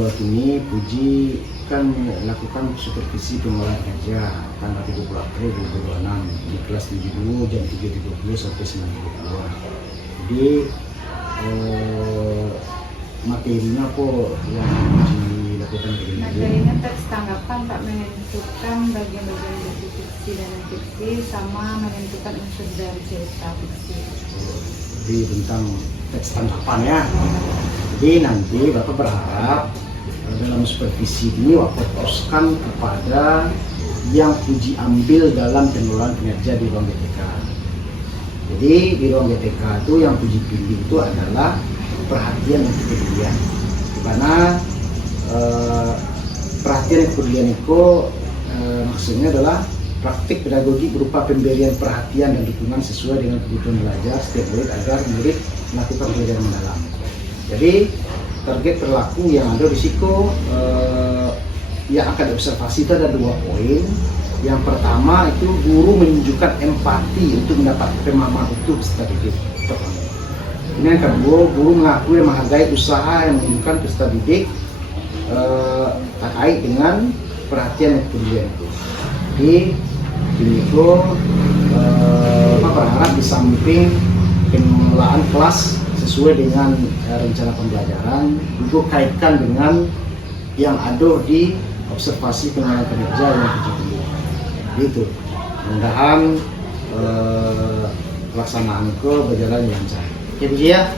kedua ini Puji kan lakukan supervisi pengelolaan kerja tanggal 30 April 2026 di kelas 72 jam 3.30 sampai 9.22. Jadi materinya apa yang dilakukan begini? Materinya teks tanggapan Pak, menentukan bagian-bagian dari fiksi dan fiksi sama menentukan unsur dari cerita fiksi. Jadi tentang teks tanggapan ya. Jadi nanti Bapak berharap dalam supervisi ini Bapak teruskan kepada yang Puji ambil dalam pengelolaan kinerja di ruang GTK. Jadi di ruang GTK itu yang Puji pilih itu adalah perhatian dan kepedulian, di mana perhatian dan kepedulian itu maksudnya adalah praktik pedagogi berupa pemberian perhatian dan dukungan sesuai dengan kebutuhan belajar setiap murid agar murid melakukan pelajaran mendalam. Jadi target perilaku yang ada di situ yang akan diobservasi itu ada 2 poin. Yang pertama itu guru menunjukkan empati untuk mendapat pemahaman utuh peserta didik. Ini yang kedua, guru mengakui dan menghargai usaha yang menunjukkan peserta didik terkait dengan perhatian dan kepedulian itu. Jadi ini itu berharap di samping pengelolaan kelas sesuai dengan rencana pembelajaran, itu kaitkan dengan yang ada di observasi pengelolaan kinerja yang 70. Gitu. Mudah-mudahan pelaksanaan itu berjalan lancar. Oke, Puji ya.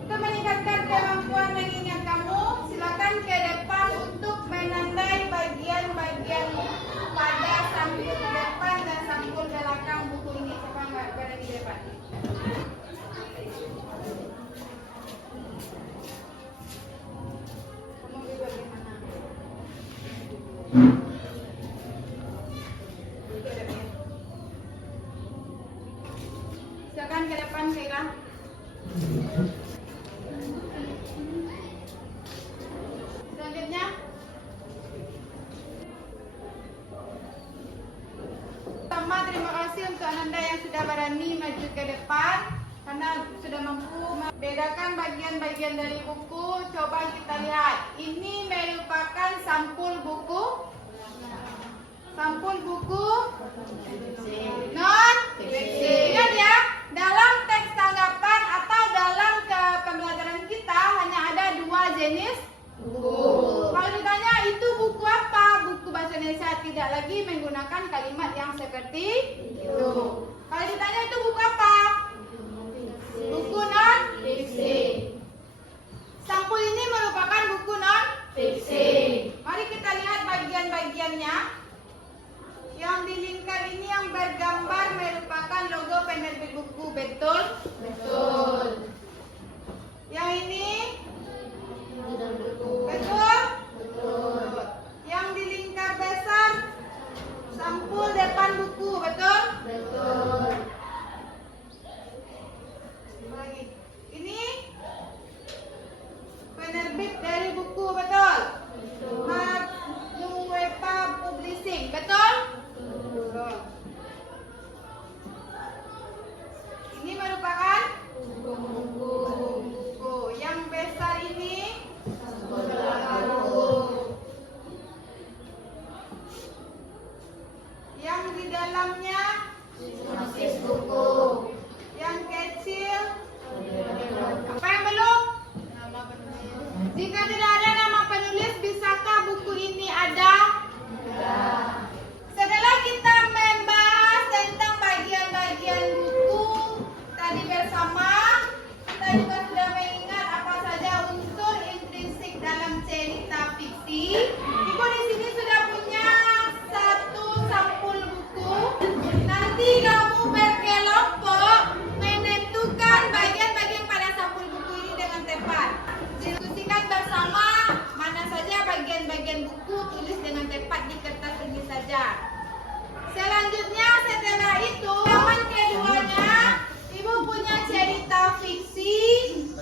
Untuk meningkatkan kemampuan mengingat kamu, silakan ke depan untuk menandai bagian-bagian pada sampul depan dan sampul belakang buku ini. Siapa nggak berada di depan? Kamu bagaimana? Silakan ke depan, Kira. Selanjutnya, pertama terima kasih untuk Ananda yang sudah berani maju ke depan karena sudah mampu membedakan bagian-bagian dari buku. Coba kita lihat, ini merupakan sampul buku. Sampul buku non fiksi. Ingat ya, dalam teks tanggapan atau dalam pembelajaran kita hanya ada 2 jenis buku. Kalau ditanya itu buku apa, buku bahasa Indonesia tidak lagi menggunakan kalimat yang seperti itu. Kalau ditanya itu buku apa, buku non fiksi. Sampul ini merupakan buku non fiksi. Mari kita lihat bagian-bagiannya. Yang di lingkar ini yang bergambar merupakan logo penerbit buku, betul? Betul. Yang ini? Betul? Betul. Yang di lingkar besar sampul depan buku, betul? Betul. Lagi. Ini penerbit dari buku, betul? Betul. Nuepa Publishing, betul? Betul. Ini merupakan buku. Yang besar ini buku. Yang di dalamnya sinopsis buku. Yang kecil apa yang belum? Nama penulis. Jika tidak ada nama penulis, bisakah buku ini ada? Setelah kita membahas tentang bagian-bagian buku tadi bersama, kita juga sudah mengingat apa saja unsur intrinsik dalam cerita fiksi. Ibu di sini sudah punya 1 sampul buku. Nanti kamu berkelompok menentukan bagian-bagian pada sampul buku ini dengan tepat. Diskusikan bersama mana saja bagian-bagian buku, tulis dengan tepat di kertas ini saja. Selanjutnya setelah itu, halaman keduanya, Ibu punya cerita fiksi.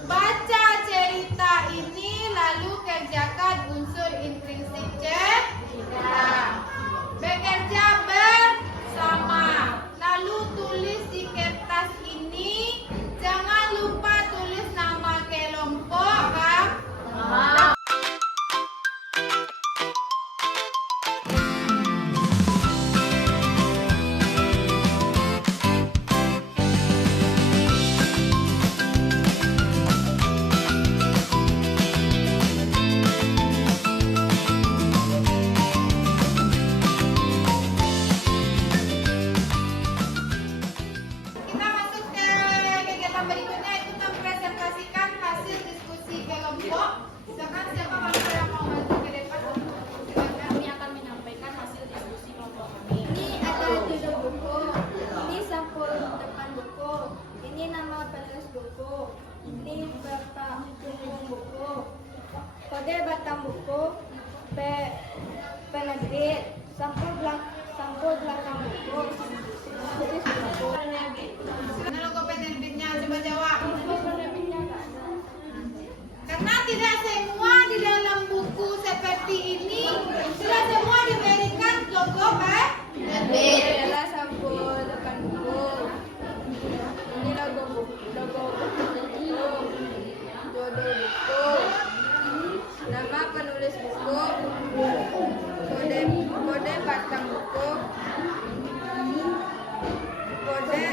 Baca cerita ini lalu kerjakan unsur intrinsik cerita. Bekerja bersama. Lalu tulis di kertas ini. Jangan lupa tulis nama kelompok kan? Kita masuk ke kegiatan berikutnya, itu mempresentasikan hasil diskusi kelompok. Silakan siapa wanita yang mau maju ke depan? Kami akan menyampaikan hasil diskusi kelompok kami. Ini ada 3 buku. Ini sampul depan buku. Ini nama penulis buku. Ini bapak punggung buku. Kode batang buku. Penerbit. Sampul belakang buku. Tulis buku. Mana logo penerbitnya? Coba jawab. Penerbitnya nggak ada. Karena tidak semua di dalam buku seperti ini, tidak semua diberikan logo penerbit. Ini adalah sampul depan buku. Ini logo buku. Jodoh buku. Nama penulis buku. Kode batang buku. Kode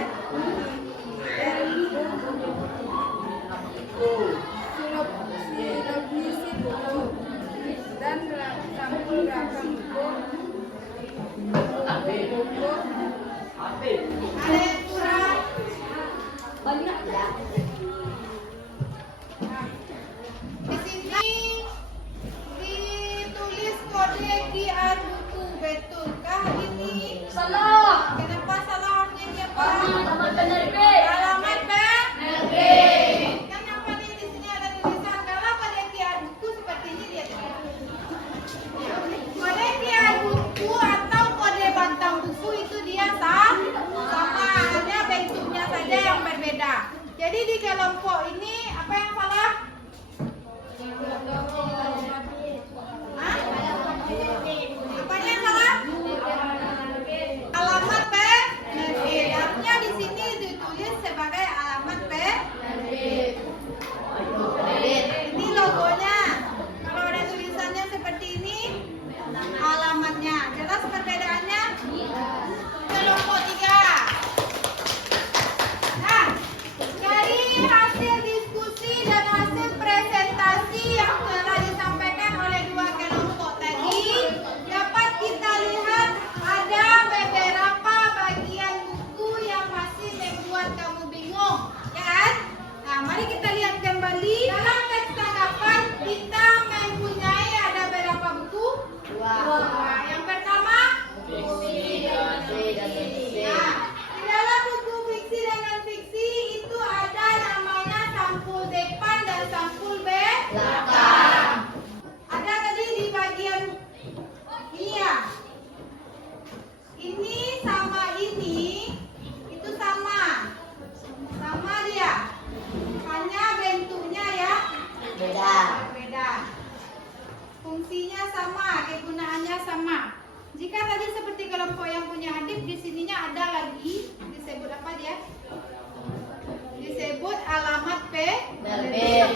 sinopsis Salah. Kenapa salahnya dia Pak? Alamat penerbit. Alamat penerbit. Kenapa di sini ada tulisan kalau pada QR buku seperti ini dia kode QR buku atau kode batang buku itu dia sama, hanya bentuknya saja yang berbeda. Jadi di kelompok ini apa yang salah? Hah? Apanya yang salah? Alamat penerbit. Artinya di sini ditulis sebagai alamat penerbit. Ini logonya. Kalau ada tulisannya seperti ini, alamatnya. Jelas perbedaannya? Kelompok 3. Nah, dari hasil diskusi dan hasil presentasi yang telah disampaikan oleh dua kelompok tadi, dapat kita lihat ada beberapa bagian buku yang masih membuat kamu bingung, ya kan? Nah, mari kita lihat kembali. Dalam teks tanggapan kita mempunyai ada berapa buku? Dua. Yang pertama, Nah, di dalam buku fiksi dan non fiksi itu ada namanya sampul depan dan sampul belakang. Ada tadi di bagian ini ya. Ini sama ini itu sama. Sama dia. Hanya bentuknya ya berbeda. Fungsinya sama, kegunaannya sama. Jika tadi seperti kelompok yang punya adik, di sininya ada lagi disebut apa dia? Disebut alamat penerbit. Yang